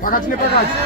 Pakatine pakati.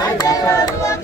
Bate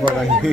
pakati.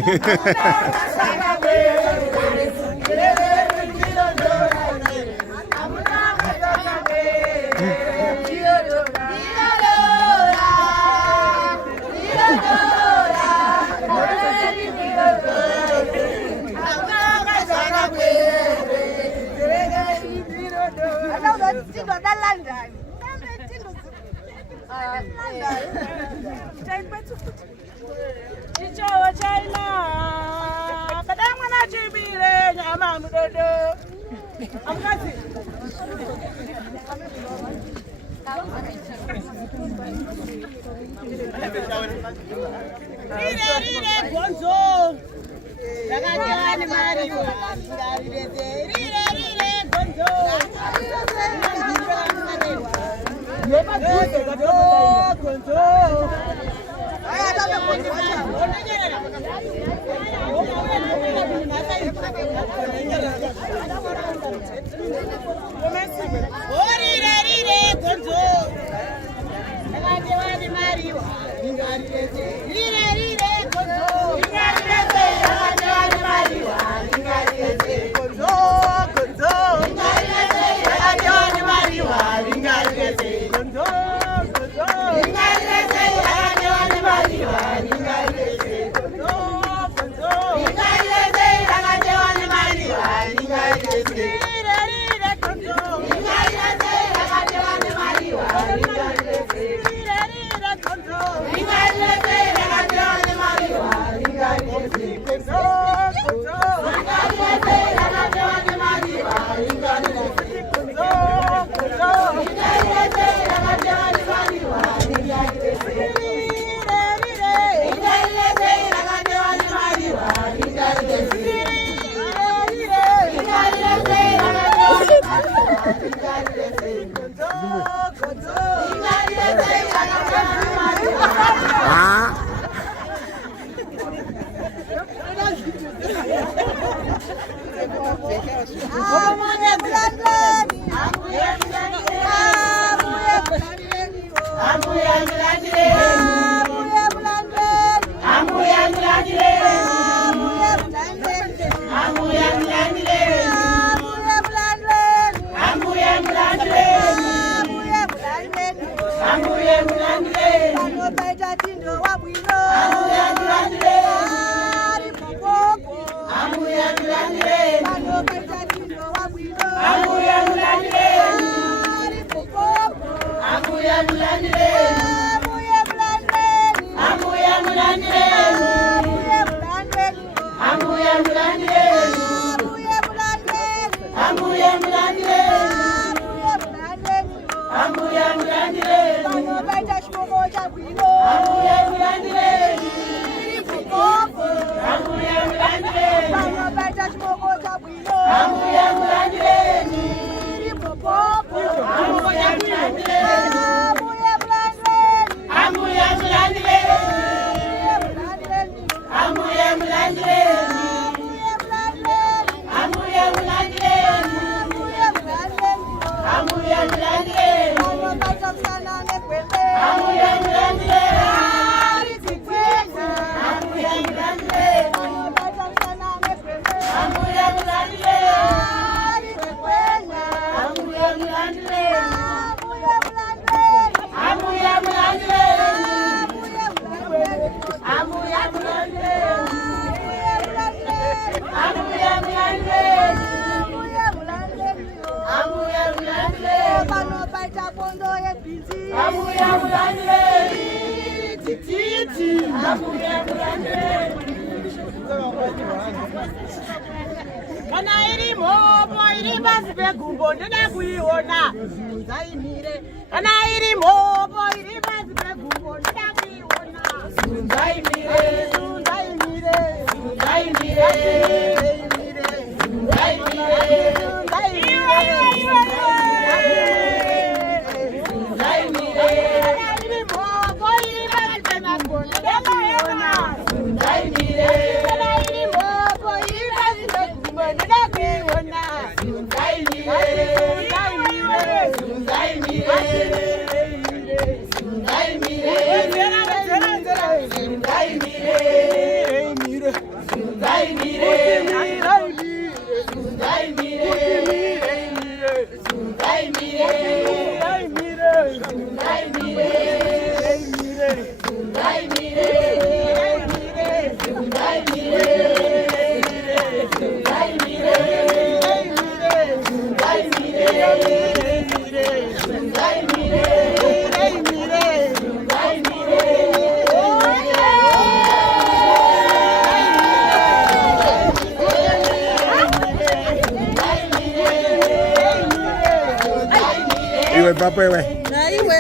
vapo iwe. Na iwe.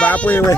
Vapo iwe.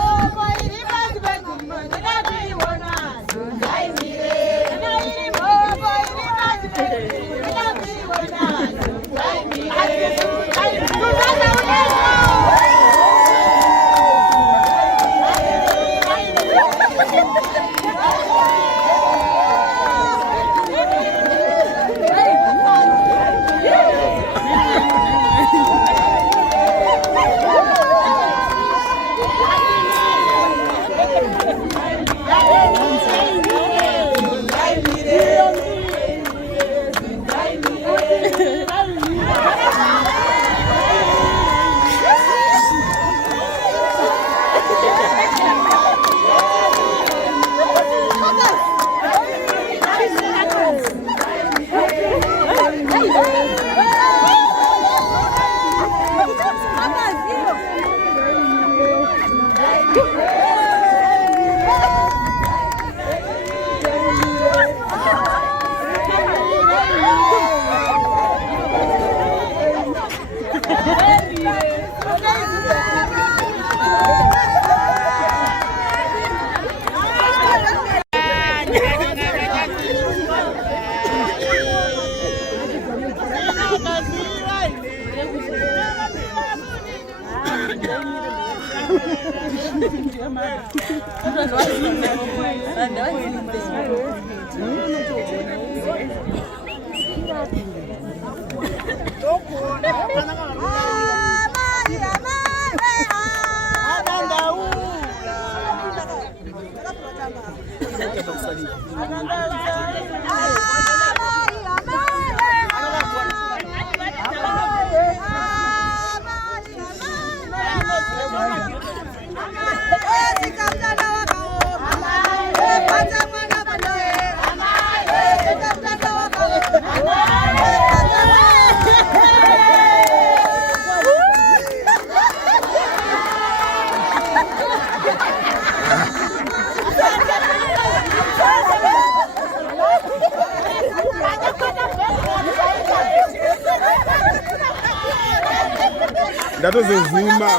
Ndatozozuma.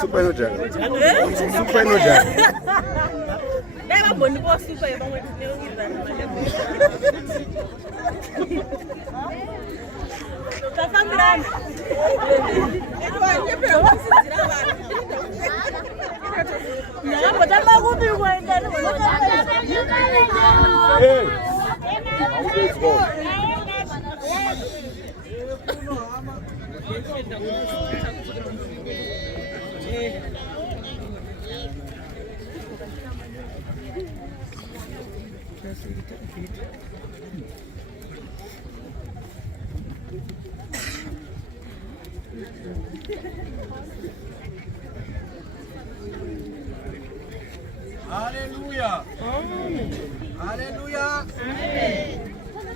Super no jaga. Super no jaga. Ela boni kwa super ya bangwe tunaongeza. Tafadhali. Hallelujah. Hallelujah.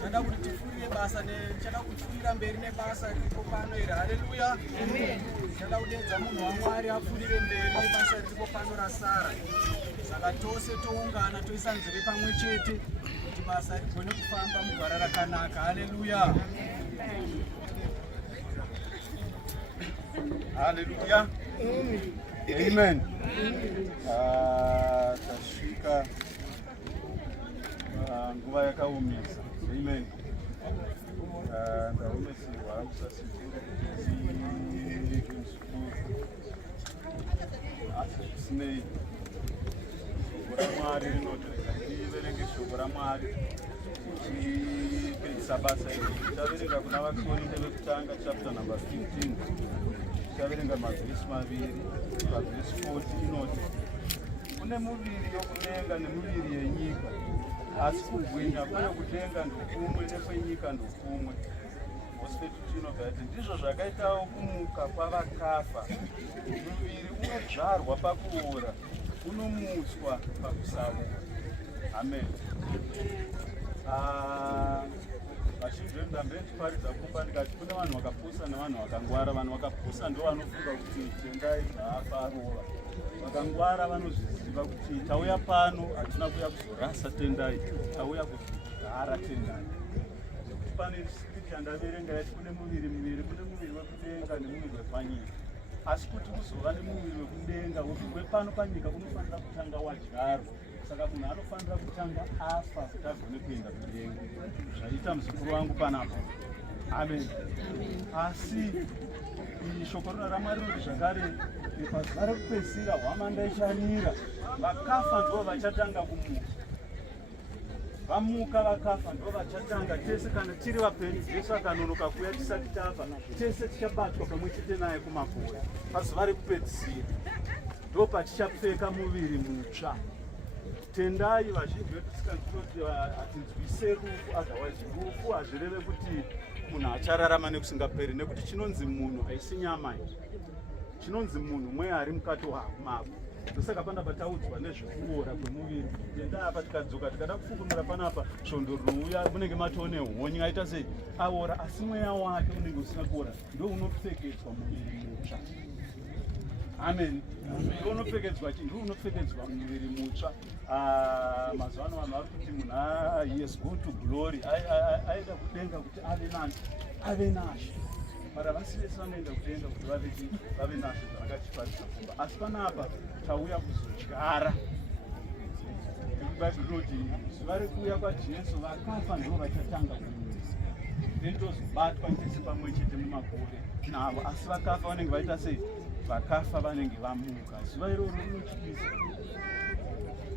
Chanda kuti tifuire basa chanda kutuira mberi nebasa riko pano iri. Hallelujah. Amen. Chanda kudedza munhu waMwari afurire mberi nebasa riko pano rasara. Saka tose toungana toisa nzeve pamwe chete kuti basa rigone kufamba mugwara rakanaka. Hallelujah. Hallelujah. Amen. Tasvika nguva yakaomesa. Amen. Mwari rinoti tiverenge shoko raMwari tichipedzisa basa iri. Tichaverenga kuna Vakorinde vekutanga chapter number 15. Tichaverenga mavhesi 2 pavhesi 40 inoti kune muviri yokudenga nemuviri yenyika, asi kubwinya kwekudenga ndokumwe nekwenyika ndokumwe. Inobvati ndizvo zvakaitawo kumuka kwavakafa. Muviri unodzvarwa pakuora, unomutswa pakusavuka. Amen. Vazhinji vedu ndambe tiparidza kumba ndikati kune vanhu vakapusa nevanhu vakangwara. Vanhu vakapusa ndo vanofunga kuti tendai zvaaparova. Vakangwara vanozviziva kuti tauya pano hatina kuya kuzorasa tendai, tauya kuzogara tendai. Pane scripture ndaverenga yati kune muviri, kune muviri wekudenga nemuviri wepanyika. Asi kuti kuzova nemuviri wekudenga, wepano panyika unofanira kutanga wadyarwa. Saka munhu anofanira kutanga afa kuti agone kuenda kudenga. Zvaita muzukuru wangu panapa. Amen. Asi shoko raMwari rinoti zvakare pazuva rekupedzisira hwamanda ichamira, vakafa ndo vachatanga kumuka. Vamuka vakafa ndo vachatanga. Tese kana tiri vapenyu, Jesu akanonoka kuuya tisati tafa, tese tichabatwa pamwe chete naye kumakore. Pazuva rekupedzisira ndo patichapfeka muviri mutsva. Tendai vazhinji vedu tisingatoti hatinzwise rufu, otherwise rufu hazvireve kuti munhu achararama nekusingaperi, nekuti chinonzi munhu haisi nyama iyi. Chinonzi munhu mweya ari mukati mako. Ndosaka panapa taudzwa nezvekuora kwemuviri. Tenda apa tikadzoka tikada kufukumira panapa, svondo rinouya munenge matone honye aita sei aora, asi mweya wake unenge usina kuora, ndo unopfekedzwa muviri mutsva. Amen. Ndo unopfekedzwa chinhu, unopfekedzwa muviri mutsva. Mazuva ano vanhu vari kuti munhu he is going to glory, aenda kudenga kuti ave nasho. Mara vasi vese vanoenda kudenga kuti vave nasho zvavakachiparisa pfungwa. Asi panapa tauya kuzodyara. Bhaibheri rinoti zuva rekuuya kwaJesu vakafa ndo vachatanga kumuka. Ndozobatwa tese pamwe chete mumakore navo, asi vakafa vanenge vaita sei? Vakafa vanenge vamuka. Zuva iroro rinotyisa.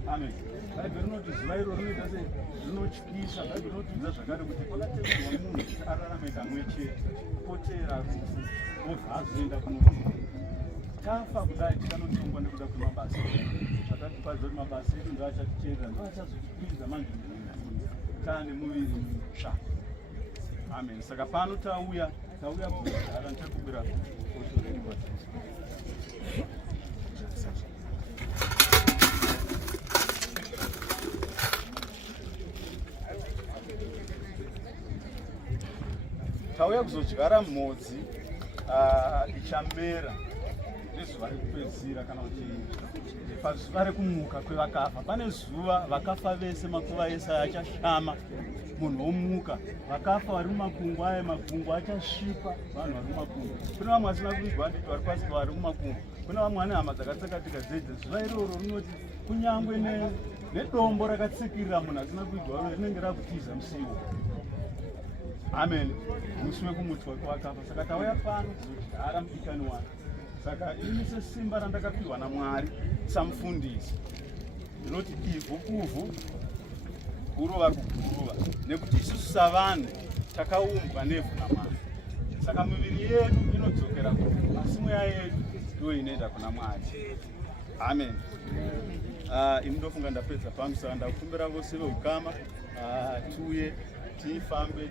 Amen. Bhaibheri rinoti zuva iroro rinoita sei? Rinotyisa. Bhaibheri rinotidza zvakare kuti kwakatemerwa munhu kuti ararame kamwe chete, potera rufu, obva azoenda kunofa. Tafa kudai tikanotongwa nekuda kwemabasa. Zvakatiparidza kuti mabasa edu ndo achatiteerera, ndo achazotikwidza manzvimbo makuru. Taane muviri mutsva. Amen. Saka pano tauya kuzogara, ndichakubira kosho redu kwaJesu. Tauya kuzodyara mhodzi ichamera nezuva rekupedzisira, kana kuti pazuva rekumuka kwevakafa. Pane zuva vakafa vese, makuva ese achashama, munhu womuka. Vakafa vari mumakungu aya, makungu achasvipa vanhu vari mumakungu. Kune vamwe vasina kuvigwa nditi vari pasi pavari mumakungu. Kune vamwe vane hama dzakatsakatika dzedze. Zuva iroro rinoti kunyangwe nedombo rakatsikirira munhu asina kuvigwa rinenge rakutiza musiwo. Amen. Musi wekumutswa kwevakafa. Saka tauya pano kuzodyara mudikani wake. Saka ini sesimba randakapiwa naMwari samufundisi, rinoti ivhu kuvhu, guruva kuguruva, nekuti isusu savanhu takaumbwa nevhu naMwari. Saka miviri yedu inodzokera kuno, asi mweya yedu ndo inoenda kuna Mwari. Amen. Ini ndofunga ndapedza pangu. Saka ndakukumbira vose veukama tiuye tifambe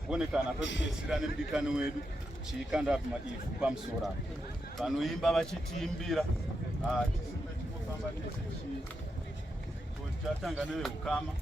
tichionekana pekupedzisira nemudikani wedu, tichikanda maivhu pamusoro apo. Vanoimba vachitiimbira, tisimbe tikofamba nese tichatanga neveukama.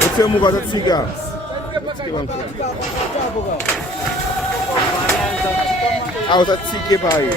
Você muda de cigarro. Ah, outra tique vai.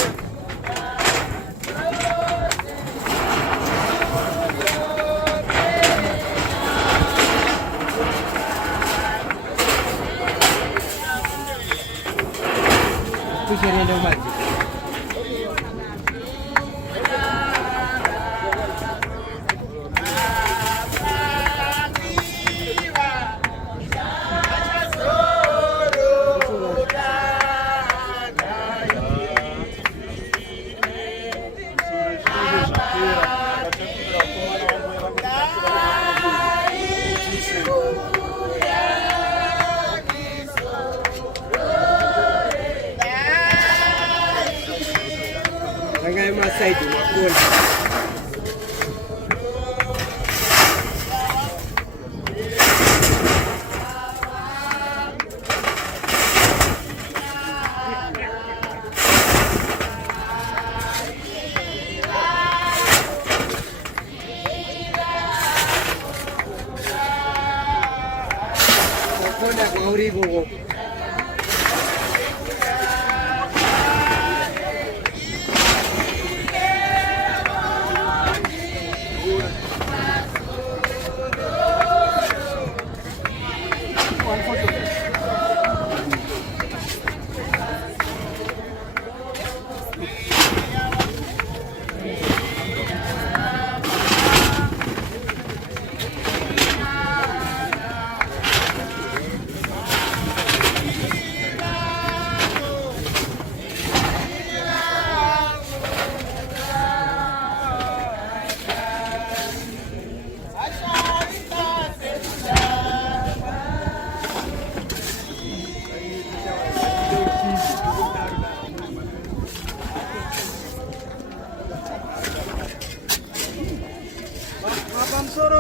Pamusoro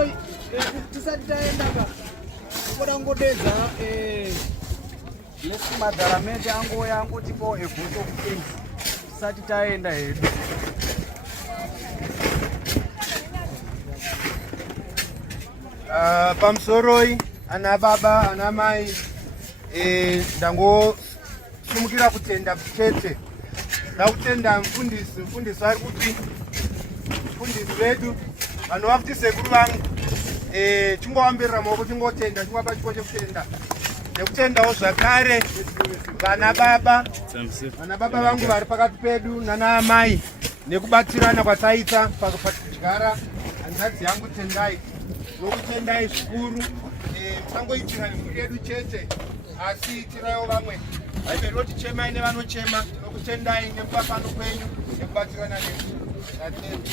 tisati taenda kuda ngodedza Yesu madharamende angoya angotipawo evhuso kutenzi tisati taenda hedu. Pamusoroi ana baba ana mai ndangosumukira kutenda chete. Ndakutenda mfundisi ari kuti mfundisi wedu vanovafuti sekuru vangu chingowambirira maoko chingotenda chingwapa chipo chekutenda nekutendawo zvakare vana baba vangu vari pakati pedu nana amai nekubatsirana kwataita pakudyara hanzvadzi yangu tendai nokutendai zvikuru musangoitira mhuri yedu chete asi itiraiwo vamwe haiveri notichemai nevanochema tinokutendai nekupafano kwenyu nekubatsirana nesu atenda.